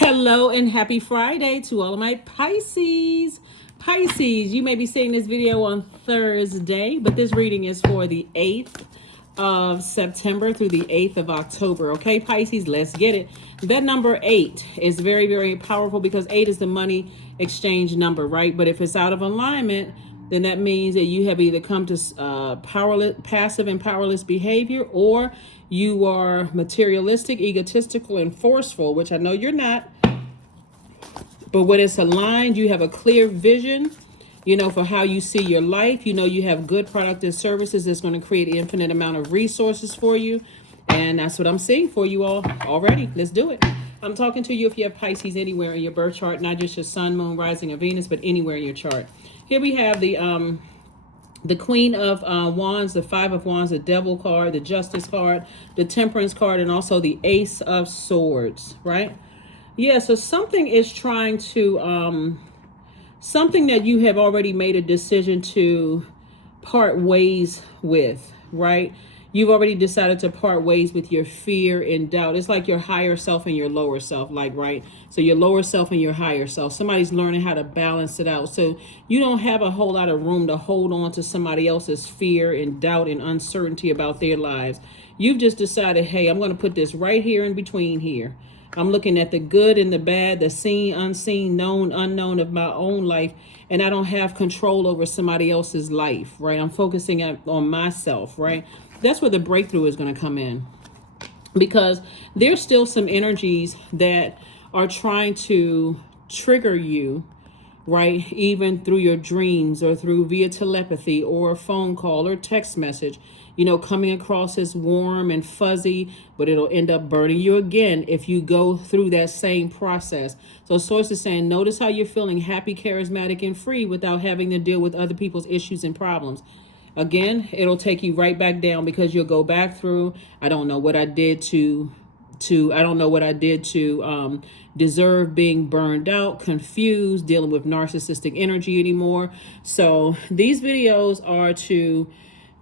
Hello and happy Friday to all of my Pisces. Pisces, you may be seeing this video on Thursday, but this reading is for the 8th of September through the 8th of October. Okay, Pisces, let's get it. That number 8 is very, very powerful because 8 is the money exchange number, right? But if it's out of alignment, then that means that you have either come to passive and powerless behavior, or you are materialistic, egotistical, and forceful, which I know you're not. But when it's aligned, you have a clear vision, for how you see your life. You have good product and services that's going to create an infinite amount of resources for you. And that's what I'm seeing for you all already. Let's do it. I'm talking to you if you have Pisces anywhere in your birth chart, not just your sun, moon, rising, or Venus, but anywhere in your chart. Here we have the Queen of Wands, the Five of Wands, the Devil card, the Justice card, the Temperance card, and also the Ace of Swords, right? Yeah, so something is trying to, something that you have already made a decision to part ways with, right? You've already decided to part ways with your fear and doubt. It's like your higher self and your lower self, right? So your lower self and your higher self. Somebody's learning how to balance it out. So you don't have a whole lot of room to hold on to somebody else's fear and doubt and uncertainty about their lives. You've just decided, hey, I'm going to put this right here in between here. I'm looking at the good and the bad, the seen, unseen, known, unknown of my own life. And I don't have control over somebody else's life, right? I'm focusing on myself, right? That's where the breakthrough is going to come in, because there's still some energies that are trying to trigger you, right? Even through your dreams or through via telepathy or a phone call or text message, coming across as warm and fuzzy, but it'll end up burning you again if you go through that same process. So Source is saying, notice how you're feeling happy, charismatic, and free without having to deal with other people's issues and problems. Again, it'll take you right back down, because you'll go back through, I don't know what I did to deserve being burned out, confused, dealing with narcissistic energy anymore. So these videos are to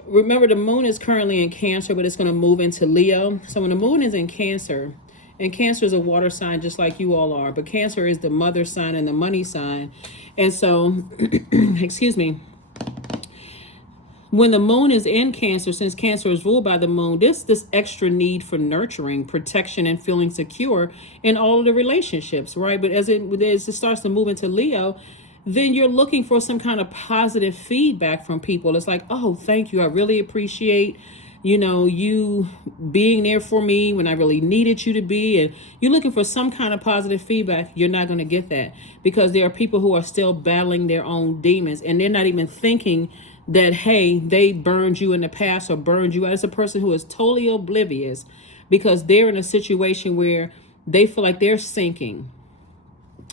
remember, the moon is currently in Cancer, but it's going to move into Leo. So when the moon is in Cancer, and Cancer is a water sign just like you all are, but Cancer is the mother sign and the money sign. And so, excuse me, when the moon is in Cancer, since Cancer is ruled by the moon, this extra need for nurturing, protection, and feeling secure in all of the relationships, right? But as it starts to move into Leo, then you're looking for some kind of positive feedback from people. It's like, oh, thank you. I really appreciate, you being there for me when I really needed you to be. And you're looking for some kind of positive feedback. You're not going to get that, because there are people who are still battling their own demons, and they're not even thinking that, hey, they burned you in the past or burned you out. It's a person who is totally oblivious, because they're in a situation where they feel like they're sinking.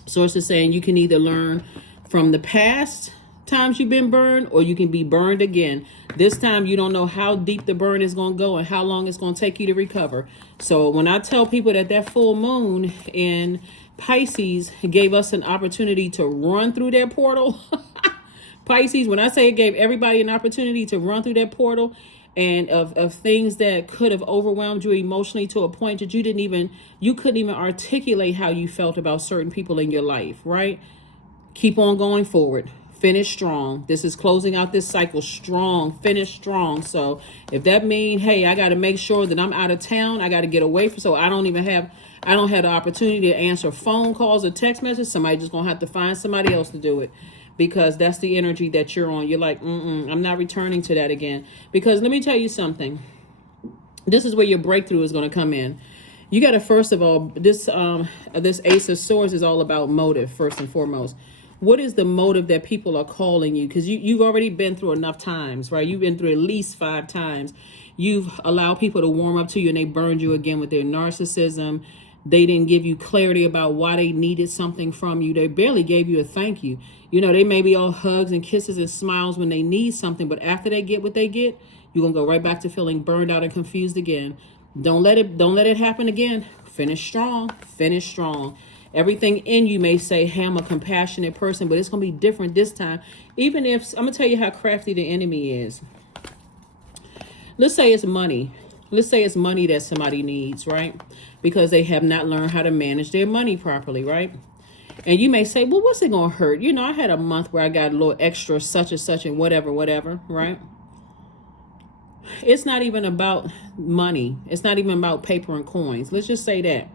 Source is saying you can either learn from the past times you've been burned, or you can be burned again. This time you don't know how deep the burn is going to go and how long it's going to take you to recover. So when I tell people that full moon in Pisces gave us an opportunity to run through that portal, Pisces, when I say it gave everybody an opportunity to run through that portal, and of things that could have overwhelmed you emotionally to a point that you couldn't even articulate how you felt about certain people in your life, right? Keep on going forward. Finish strong. This is closing out this cycle strong. Finish strong. So if that means, hey, I got to make sure that I'm out of town, I got to get away so I don't have the opportunity to answer phone calls or text messages, somebody just going to have to find somebody else to do it. Because that's the energy that you're on. You're like, I'm not returning to that again. Because let me tell you something. This is where your breakthrough is going to come in. You got to, first of all, this Ace of Swords is all about motive, first and foremost. What is the motive that people are calling you? Because you've already been through enough times, right? You've been through at least 5 times. You've allowed people to warm up to you, and they burned you again with their narcissism. They didn't give you clarity about why they needed something from you. They barely gave you a thank you. They may be all hugs and kisses and smiles when they need something, but after they get what they get, you're going to go right back to feeling burned out and confused again. Don't let it happen again. Finish strong. Finish strong. Everything in you may say, hey, I'm a compassionate person, but it's going to be different this time. Even if, I'm going to tell you how crafty the enemy is. Let's say it's money. let's say it's money that somebody needs, right? Because they have not learned how to manage their money properly, right? And you may say, well, what's it going to hurt? You know, I had a month where I got a little extra such and such and whatever, right? It's not even about money. It's not even about paper and coins. Let's just say that.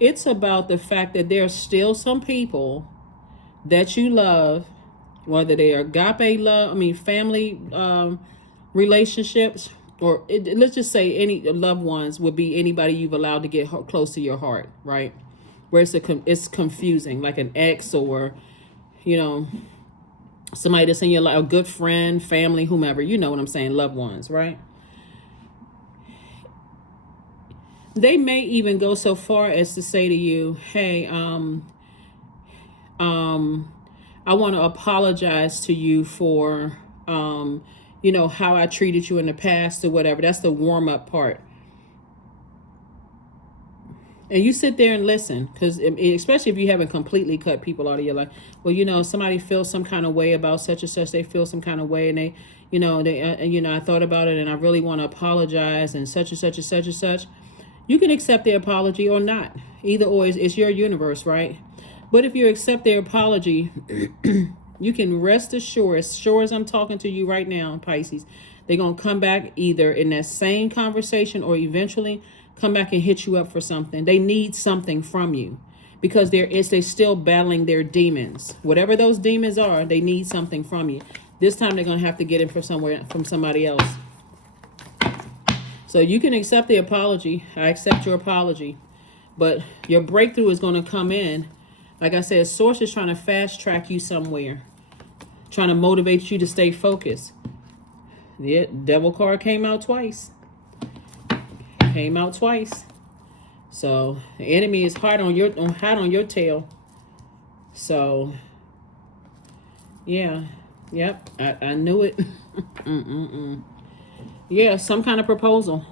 It's about the fact that there are still some people that you love, whether they are agape love, family relationships, or let's just say any loved ones would be anybody you've allowed to get close to your heart, right? Where it's confusing, like an ex, or, you know, somebody that's in your life, a good friend, family, whomever, you know what I'm saying, loved ones, right? They may even go so far as to say to you, hey, I want to apologize to you for, you know, how I treated you in the past or whatever. That's the warm up part. And you sit there and listen, because especially if you haven't completely cut people out of your life. Well, you know, somebody feels some kind of way about such and such. They feel some kind of way, and they, you know, I thought about it, and I really want to apologize, and such and such and such and such. You can accept their apology or not. Either or, it's your universe, right? But if you accept their apology, you can rest assured, as sure as I'm talking to you right now, Pisces, they're going to come back either in that same conversation or eventually come back and hit you up for something. They need something from you because they're still battling their demons. Whatever those demons are, they need something from you. This time they're going to have to get it from somebody else. So you can accept the apology. I accept your apology. But your breakthrough is going to come in. Like I said, Source is trying to fast track you somewhere. Trying to motivate you to stay focused. The Devil card came out twice. So the enemy is hot on your tail. So yeah. Yep. I knew it. Yeah, some kind of proposal.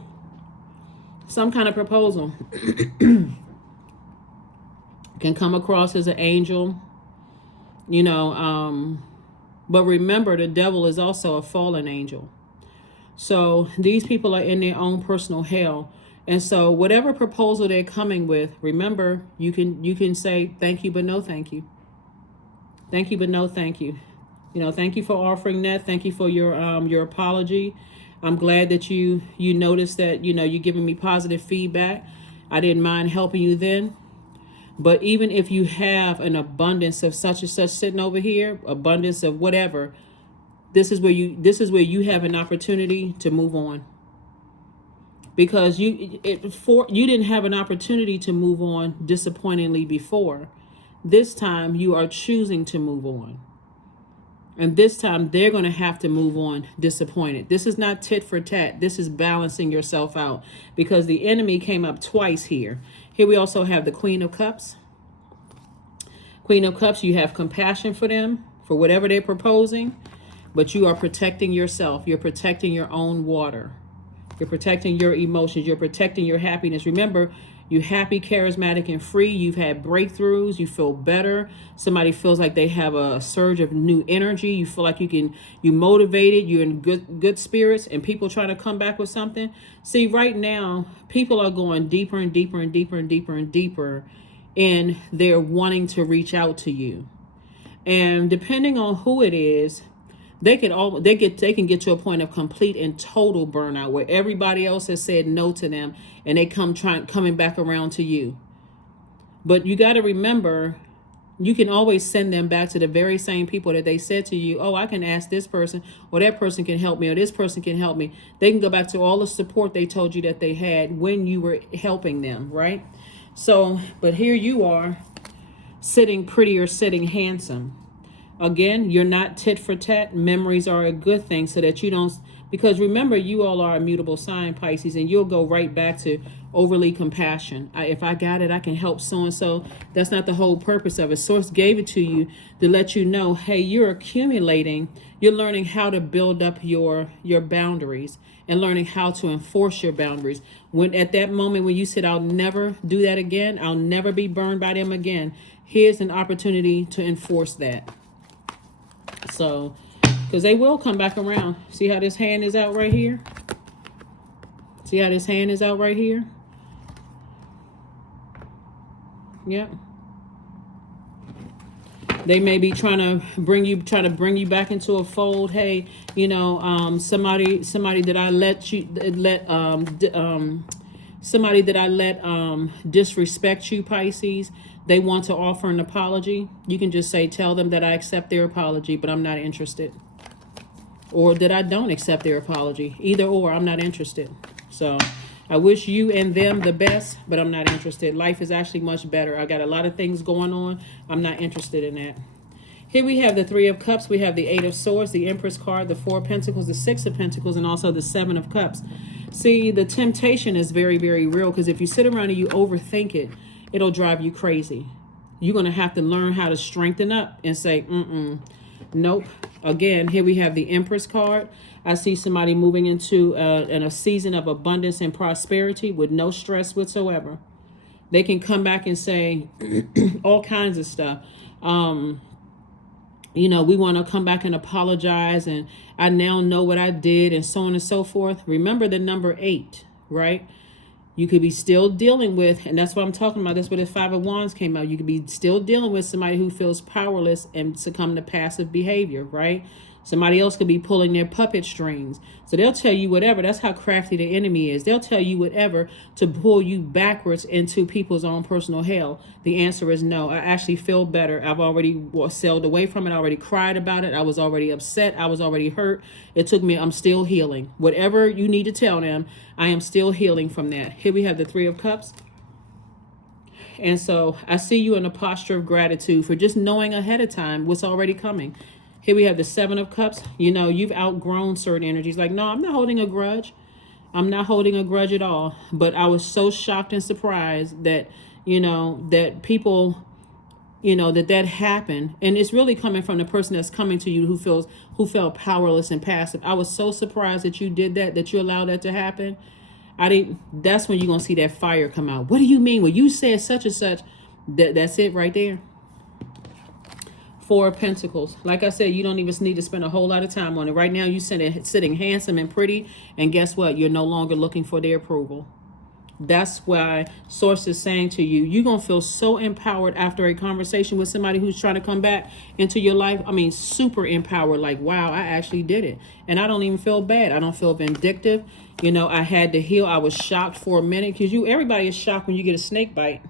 Can come across as an angel, you know, but remember, the devil is also a fallen angel. So these people are in their own personal hell. And so whatever proposal they're coming with, remember, you can say thank you, but no thank you. Thank you, but no thank you. You know, thank you for offering that. Thank you for your apology. I'm glad that you noticed that, you know, you're giving me positive feedback. I didn't mind helping you then. But even if you have an abundance of such and such sitting over here, abundance of whatever, this is where you have an opportunity to move on. Because you didn't have an opportunity to move on disappointingly before. This time you are choosing to move on. And this time they're going to have to move on disappointed. This is not tit for tat. This is balancing yourself out, because the enemy came up twice here. Here we also have the Queen of Cups. Queen of Cups, you have compassion for them, for whatever they're proposing, but you are protecting yourself. You're protecting your own water. You're protecting your emotions. You're protecting your happiness. Remember, you're happy, charismatic, and free. You've had breakthroughs. You feel better. Somebody feels like they have a surge of new energy. You feel like you motivated. You're in good spirits, and people trying to come back with something. See, right now, people are going deeper and deeper and deeper and deeper and deeper, and they're wanting to reach out to you. And depending on who it is, they can get to a point of complete and total burnout where everybody else has said no to them, and they coming back around to you. But you got to remember, you can always send them back to the very same people that they said to you, oh, I can ask this person, or that person can help me, or this person can help me. They can go back to all the support they told you that they had when you were helping them, right? So, but here you are, sitting pretty or sitting handsome. Again, you're not tit for tat. Memories are a good thing, so that you don't, because remember, you all are a mutable sign, Pisces, and you'll go right back to overly compassion. If I got it, I can help so-and-so. That's not the whole purpose of it. Source gave it to you to let you know, hey, you're accumulating. You're learning how to build up your boundaries and learning how to enforce your boundaries. When at that moment when you said, I'll never do that again, I'll never be burned by them again, here's an opportunity to enforce that. So, because they will come back around. See how this hand is out right here? See how this hand is out right here? Yep. They may be trying to bring you back into a fold. Hey, you know, somebody that I let disrespect you, Pisces. They want to offer an apology. You can just say, tell them that I accept their apology, but I'm not interested. Or that I don't accept their apology. Either or, I'm not interested. So I wish you and them the best, but I'm not interested. Life is actually much better. I got a lot of things going on. I'm not interested in that. Here we have the Three of Cups. We have the Eight of Swords, the Empress card, the Four of Pentacles, the Six of Pentacles, and also the Seven of Cups. See, the temptation is very, very real, because if you sit around and you overthink it, it'll drive you crazy. You're going to have to learn how to strengthen up and say, nope. Again, here we have the Empress card. I see somebody moving into in a season of abundance and prosperity with no stress whatsoever. They can come back and say all kinds of stuff. You know, we want to come back and apologize, and I now know what I did, and so on and so forth. Remember the number 8, right? You could be still dealing with, and that's what I'm talking about. That's where the Five of Wands came out. You could be still dealing with somebody who feels powerless and succumb to passive behavior, right? Somebody else could be pulling their puppet strings. So they'll tell you whatever. That's how crafty the enemy is. They'll tell you whatever to pull you backwards into people's own personal hell. The answer is no. I actually feel better. I've already sailed away from it. I already cried about it. I was already upset. I was already hurt. It took me. I'm still healing. Whatever you need to tell them, I am still healing from that. Here we have the Three of Cups. And so I see you in a posture of gratitude for just knowing ahead of time what's already coming. Here we have the Seven of Cups. You know, you've outgrown certain energies. Like, no, I'm not holding a grudge. I'm not holding a grudge at all. But I was so shocked and surprised that, you know, that people, you know, that happened. And it's really coming from the person that's coming to you who felt powerless and passive. I was so surprised that you did that you allowed that to happen. That's when you're going to see that fire come out. What do you mean? Well, you said such and such. That's it right there. Four of Pentacles. Like I said, you don't even need to spend a whole lot of time on it. Right now, you're sitting handsome and pretty. And guess what? You're no longer looking for their approval. That's why Source is saying to you, you're going to feel so empowered after a conversation with somebody who's trying to come back into your life. I mean, super empowered. Like, wow, I actually did it. And I don't even feel bad. I don't feel vindictive. You know, I had to heal. I was shocked for a minute, because everybody is shocked when you get a snake bite.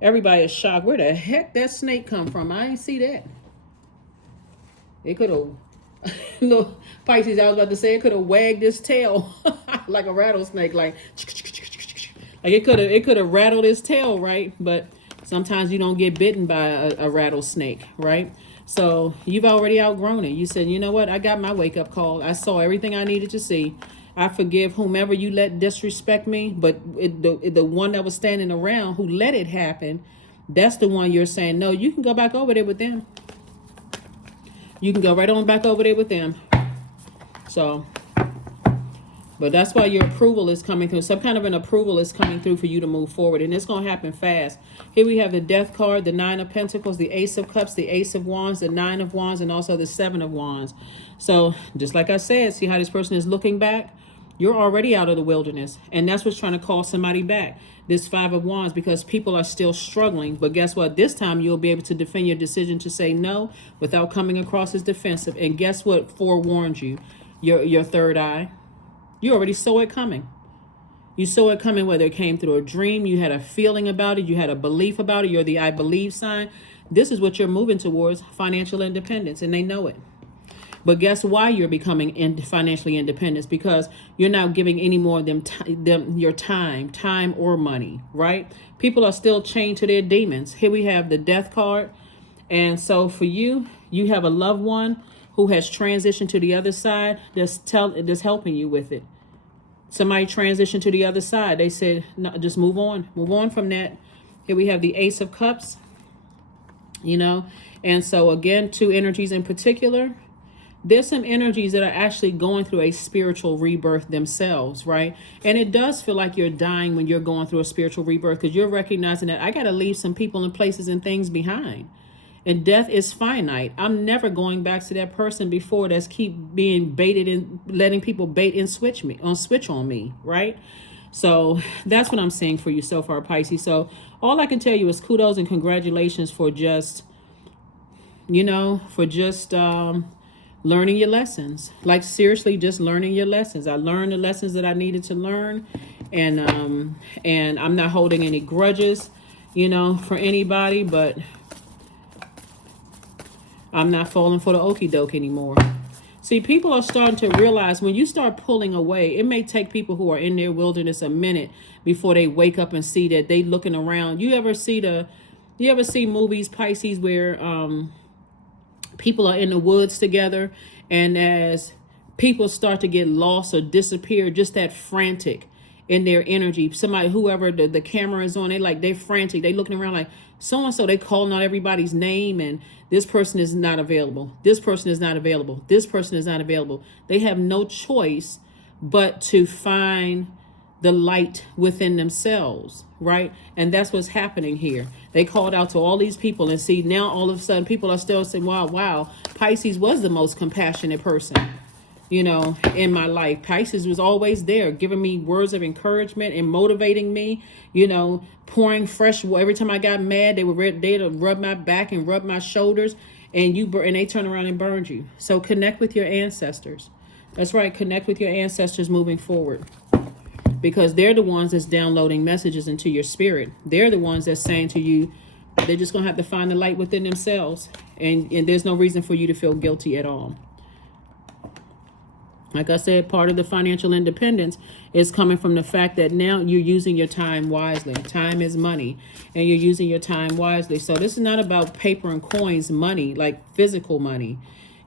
Everybody is shocked. Where the heck that snake come from? I didn't see that. It could have, no, Pisces, I was about to say, it could have wagged its tail like a rattlesnake, like it could have rattled its tail, right? But sometimes you don't get bitten by a rattlesnake, right? So you've already outgrown it. You said, you know what? I got my wake up call. I saw everything I needed to see. I forgive whomever you let disrespect me, but the one that was standing around who let it happen, that's the one you're saying, no, you can go back over there with them. You can go right on back over there with them. So, but that's why your approval is coming through. Some kind of an approval is coming through for you to move forward, and it's going to happen fast. Here we have the Death card, the Nine of Pentacles, the Ace of Cups, the Ace of Wands, the Nine of Wands, and also the Seven of Wands. So just like I said, see how this person is looking back? You're already out of the wilderness, and that's what's trying to call somebody back. This Five of Wands, because people are still struggling. But guess what? This time you'll be able to defend your decision to say no without coming across as defensive. And guess what forewarned you? Your third eye. You already saw it coming. You saw it coming, whether it came through a dream, you had a feeling about it, you had a belief about it, you're the I believe sign. This is what you're moving towards, financial independence, and they know it. But guess why you're becoming financially independent? Because you're not giving any more of them your time or money, right? People are still chained to their demons. Here we have the Death card. And so for you, you have a loved one who has transitioned to the other side that's helping you with it. Somebody transitioned to the other side. They said, no, just move on from that. Here we have the Ace of Cups, you know. And so again, two energies in particular. There's some energies that are actually going through a spiritual rebirth themselves, right? And it does feel like you're dying when you're going through a spiritual rebirth, because you're recognizing that I got to leave some people and places and things behind. And death is finite. I'm never going back to that person before that's keep being baited and letting people bait and switch on me, right? So that's what I'm saying for you so far, Pisces. So all I can tell you is kudos and congratulations for just, learning your lessons. Like, seriously, just learning your lessons. I learned the lessons that I needed to learn, and I'm not holding any grudges, for anybody, but I'm not falling for the okie doke anymore. See, people are starting to realize when you start pulling away, it may take people who are in their wilderness a minute before they wake up and see that they looking around. You ever see movies, Pisces, where people are in the woods together, and as people start to get lost or disappear, just that frantic in their energy, somebody, whoever the camera is on, they're frantic, they looking around like so-and-so, they calling out everybody's name, and this person is not available, this person is not available, this person is not available. They have no choice but to find the light within themselves, right? And that's what's happening here. They called out to all these people, and see, now all of a sudden people are still saying, wow, Pisces was the most compassionate person, in my life. Pisces was always there, giving me words of encouragement and motivating me, pouring fresh water. Every time I got mad, they'd rub my back and rub my shoulders, and they turn around and burned you. So connect with your ancestors. That's right. Connect with your ancestors moving forward, because they're the ones that's downloading messages into your spirit. They're the ones that's saying to you, they're just going to have to find the light within themselves. And there's no reason for you to feel guilty at all. Like I said, part of the financial independence is coming from the fact that now you're using your time wisely. Time is money, and you're using your time wisely. So this is not about paper and coins money, like physical money.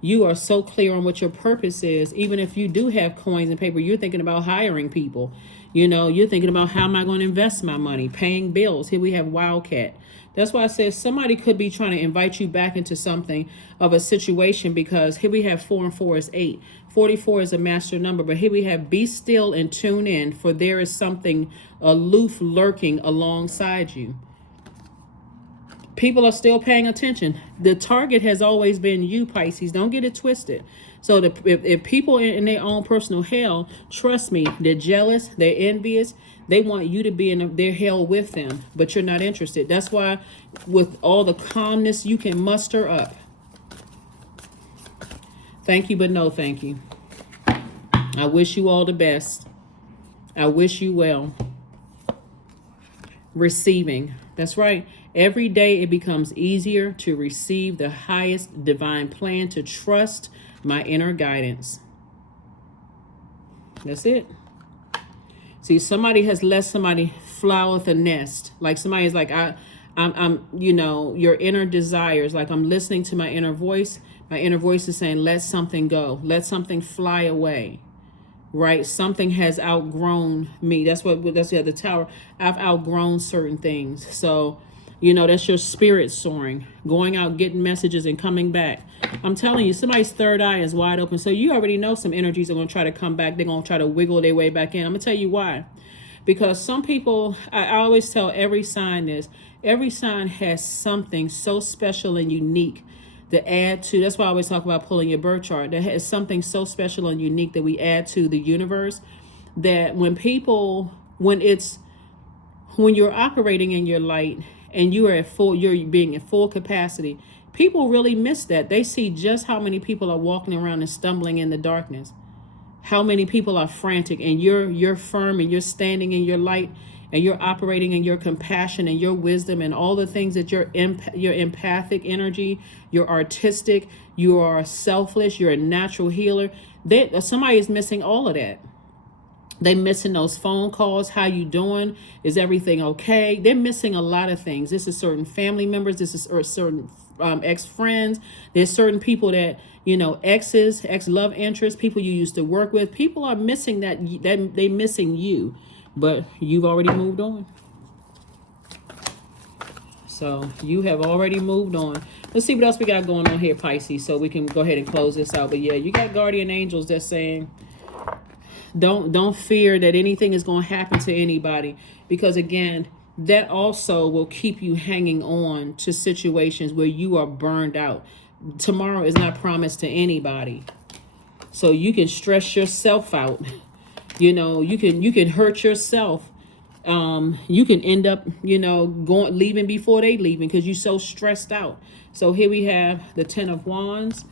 You are so clear on what your purpose is. Even if you do have coins and paper, you're thinking about hiring people. You're thinking about, how am I going to invest my money? Paying bills. Here we have Wildcat. That's why I said somebody could be trying to invite you back into something of a situation, because here we have 4 and 4 is 8. 44 is a master number, but here we have be still and tune in, for there is something aloof lurking alongside you. People are still paying attention. The target has always been you, Pisces. Don't get it twisted. So if people in their own personal hell, trust me, they're jealous, they're envious. They want you to be in their hell with them, but you're not interested. That's why, with all the calmness you can muster up, thank you, but no thank you. I wish you all the best. I wish you well. Receiving. That's right. Every day it becomes easier to receive the highest divine plan, to trust my inner guidance. That's it. See, somebody has let somebody fly with a nest. Like somebody is like, I'm your inner desires. Like, I'm listening to my inner voice. My inner voice is saying, let something go. Let something fly away. Right? Something has outgrown me. That's the tower. I've outgrown certain things. So, that's your spirit soaring, going out, getting messages and coming back. I'm telling you, somebody's third eye is wide open. So you already know some energies are going to try to come back. They're going to try to wiggle their way back in. I'm going to tell you why. Because some people, I always tell every sign this, every sign has something so special and unique to add to. That's why I always talk about pulling your birth chart. That has something so special and unique that we add to the universe, that when you're operating in your light and you're being at full capacity, people really miss that. They see just how many people are walking around and stumbling in the darkness. How many people are frantic, and you're firm, and you're standing in your light, and you're operating in your compassion and your wisdom and all the things that your empathic energy, you're artistic, you are selfless, you're a natural healer. Somebody is missing all of that. They're missing those phone calls. How you doing? Is everything okay? They're missing a lot of things. This is certain family members. This is certain ex-friends. There's certain people that, exes, ex-love interests, people you used to work with. People are missing that they're missing you, but you've already moved on. So you have already moved on. Let's see what else we got going on here, Pisces, so we can go ahead and close this out. But yeah, you got guardian angels that's saying, don't fear that anything is going to happen to anybody, because again, that also will keep you hanging on to situations where you are burned out. Tomorrow is not promised to anybody. So you can stress yourself out. You know, you can hurt yourself. You can end up, leaving before they leaving because you're so stressed out. So here we have the 10 of Wands.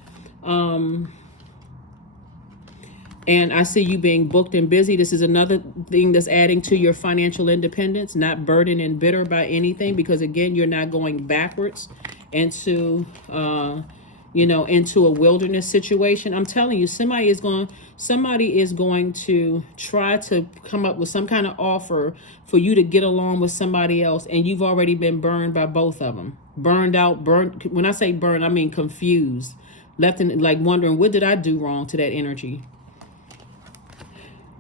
And I see you being booked and busy. This is another thing that's adding to your financial independence, not burdened and bitter by anything, because again, you're not going backwards into, into a wilderness situation. I'm telling you, somebody is going to try to come up with some kind of offer for you to get along with somebody else. And you've already been burned by both of them. Burned out, burnt. When I say burned, I mean confused, left in like wondering, what did I do wrong to that energy?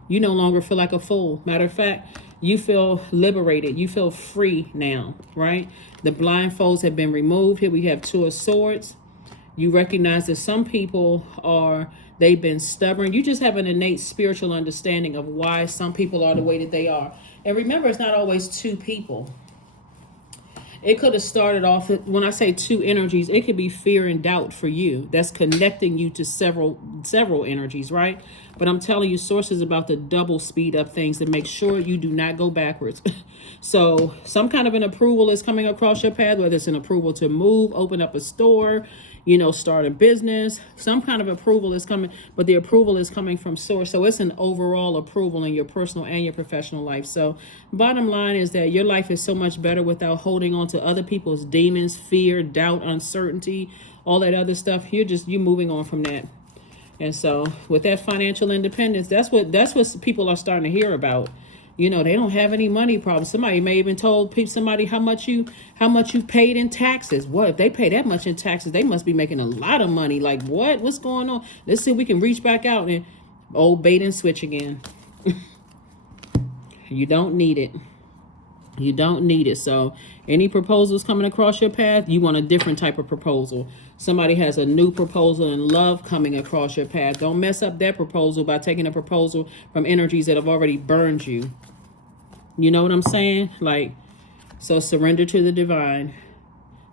You no longer feel like a fool. Matter of fact, you feel liberated. You feel free now, right? The blindfolds have been removed. Here we have 2 of Swords. You recognize that some people they've been stubborn. You just have an innate spiritual understanding of why some people are the way that they are. And remember, it's not always 2 people. It could have started off, when I say 2 energies, it could be fear and doubt for you. That's connecting you to several energies, right? But I'm telling you, Source is about to double speed up things to make sure you do not go backwards. So some kind of an approval is coming across your path, whether it's an approval to move, open up a store, start a business. Some kind of approval is coming, but the approval is coming from Source. So it's an overall approval in your personal and your professional life. So bottom line is that your life is so much better without holding on to other people's demons, fear, doubt, uncertainty, all that other stuff. You're moving on from that. And so with that financial independence, that's what people are starting to hear about. They don't have any money problems. Somebody may even told somebody how much you paid in taxes. What if they pay that much in taxes? They must be making a lot of money. Like what? What's going on? Let's see if we can reach back out and bait and switch again. You don't need it. You don't need it. So any proposals coming across your path, you want a different type of proposal. Somebody has a new proposal in love coming across your path. Don't mess up their proposal by taking a proposal from energies that have already burned you. You know what I'm saying? So surrender to the divine.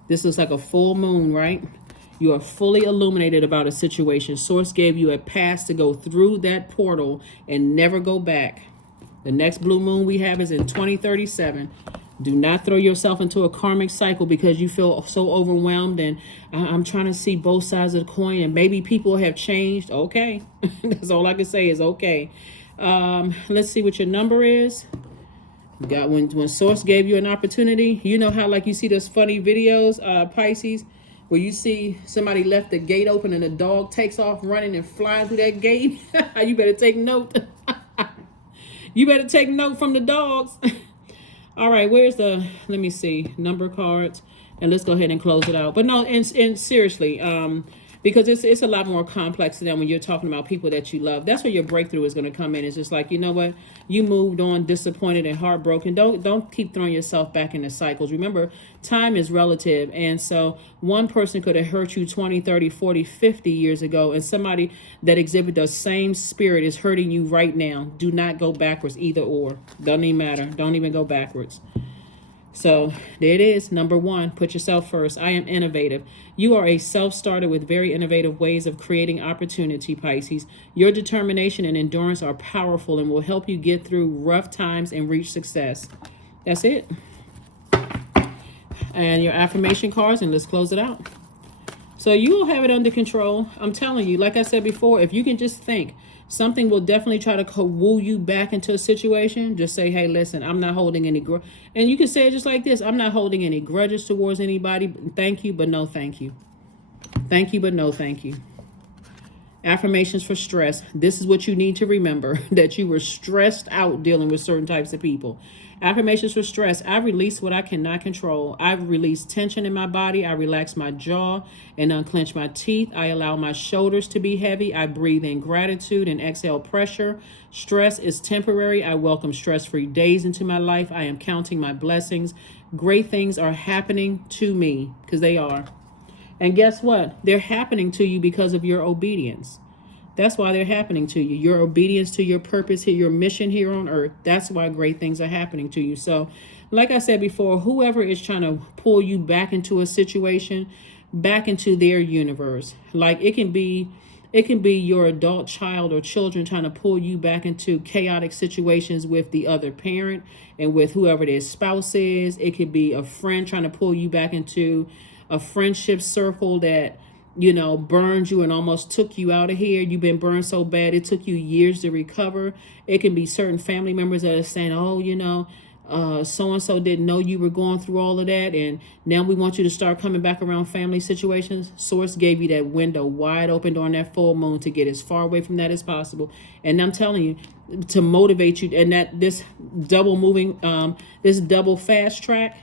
This is like a full moon, right? You are fully illuminated about a situation. Source gave you a pass to go through that portal and never go back. The next blue moon we have is in 2037. Do not throw yourself into a karmic cycle because you feel so overwhelmed and I'm trying to see both sides of the coin and maybe people have changed. Okay. That's all I can say is okay. Let's see what your number is. You got when Source gave you an opportunity, how you see those funny videos, Pisces, where you see somebody left the gate open and the dog takes off running and flying through that gate. You better take note. You better take note from the dogs. All right, where's let me see, number cards, and let's go ahead and close it out. But no, and seriously, because it's a lot more complex than when you're talking about people that you love. That's where your breakthrough is going to come in. It's just like, you know what? You moved on, disappointed and heartbroken. Don't keep throwing yourself back into cycles. Remember, time is relative. And so one person could have hurt you 20, 30, 40, 50 years ago. And somebody that exhibits the same spirit is hurting you right now. Do not go backwards, either or. Doesn't even matter. Don't even go backwards. So there it is. Number 1, put yourself first. I am innovative. You are a self-starter with very innovative ways of creating opportunity, Pisces. Your determination and endurance are powerful and will help you get through rough times and reach success. That's it. And your affirmation cards, and let's close it out. So you will have it under control. I'm telling you, like I said before, if you can just think, something will definitely try to woo you back into a situation. Just say, hey, listen, I'm not holding any and you can say it just like this. I'm not holding any grudges towards anybody. Thank you, but no thank you. Thank you, but no thank you. Affirmations for stress. This is what you need to remember, that you were stressed out dealing with certain types of people. Affirmations for stress. I release what I cannot control. I release tension in my body. I relax my jaw and unclench my teeth. I allow my shoulders to be heavy. I breathe in gratitude and exhale pressure. Stress is temporary. I welcome stress-free days into my life. I am counting my blessings. Great things are happening to me, because they are. And guess what? They're happening to you because of your obedience. That's why they're happening to you. Your obedience to your purpose here, your mission here on earth. That's why great things are happening to you. So like I said before, whoever is trying to pull you back into a situation, back into their universe, like it can be your adult child or children trying to pull you back into chaotic situations with the other parent and with whoever their spouse is. It could be a friend trying to pull you back into a friendship circle that, burned you and almost took you out of here. You've been burned so bad it took you years to recover. It can be certain family members that are saying, oh, so and so didn't know you were going through all of that, and now we want you to start coming back around family situations. Source gave you that window wide open during that full moon to get as far away from that as possible. And I'm telling you, to motivate you, and that this double fast track,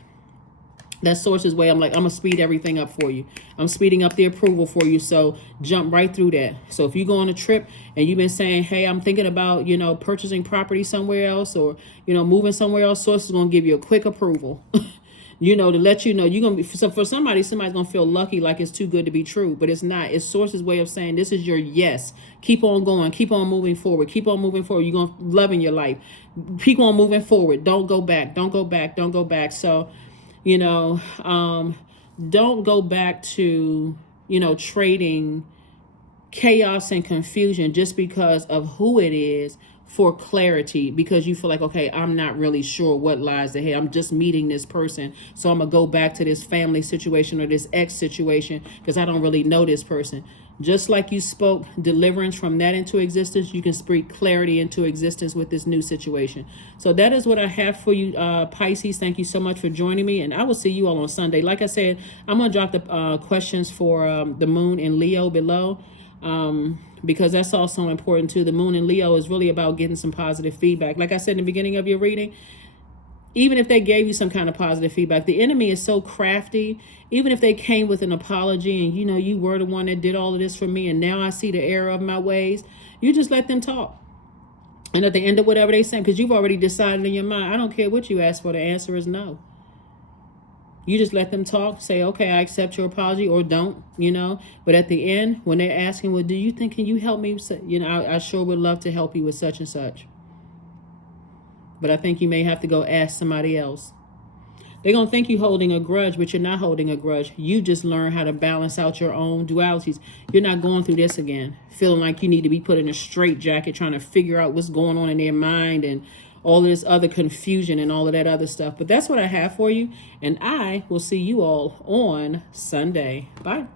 that Source's way, I'm gonna speed everything up for you. I'm speeding up the approval for you, so jump right through that. So if you go on a trip and you've been saying, hey, I'm thinking about, purchasing property somewhere else, or, moving somewhere else, Source is gonna give you a quick approval. To let you know you're gonna be, so for somebody's gonna feel lucky, like it's too good to be true, but it's not. It's Source's way of saying this is your yes. Keep on going, keep on moving forward, keep on moving forward. You're gonna love in your life. Keep on moving forward. Don't go back. Don't go back. Don't go back. So, don't go back to, trading chaos and confusion just because of who it is for clarity, because you feel like, okay, I'm not really sure what lies ahead. I'm just meeting this person, so I'm gonna go back to this family situation or this ex situation because I don't really know this person. Just like you spoke deliverance from that into existence, you can speak clarity into existence with this new situation. So that is what I have for you, Pisces. Thank you so much for joining me, and I will see you all on Sunday. Like I said, I'm going to drop the questions for the moon in Leo below, because that's also important too. The moon in Leo is really about getting some positive feedback. Like I said in the beginning of your reading, even if they gave you some kind of positive feedback, the enemy is so crafty. Even if they came with an apology and, you were the one that did all of this for me and now I see the error of my ways, you just let them talk. And at the end of whatever they say, because you've already decided in your mind, I don't care what you ask for, the answer is no. You just let them talk, say, okay, I accept your apology, or don't, But at the end, when they're asking, well, do you think, can you help me? I sure would love to help you with such and such. But I think you may have to go ask somebody else. They're going to think you're holding a grudge, but you're not holding a grudge. You just learn how to balance out your own dualities. You're not going through this again, feeling like you need to be put in a straitjacket, trying to figure out what's going on in their mind and all this other confusion and all of that other stuff. But that's what I have for you, and I will see you all on Sunday. Bye.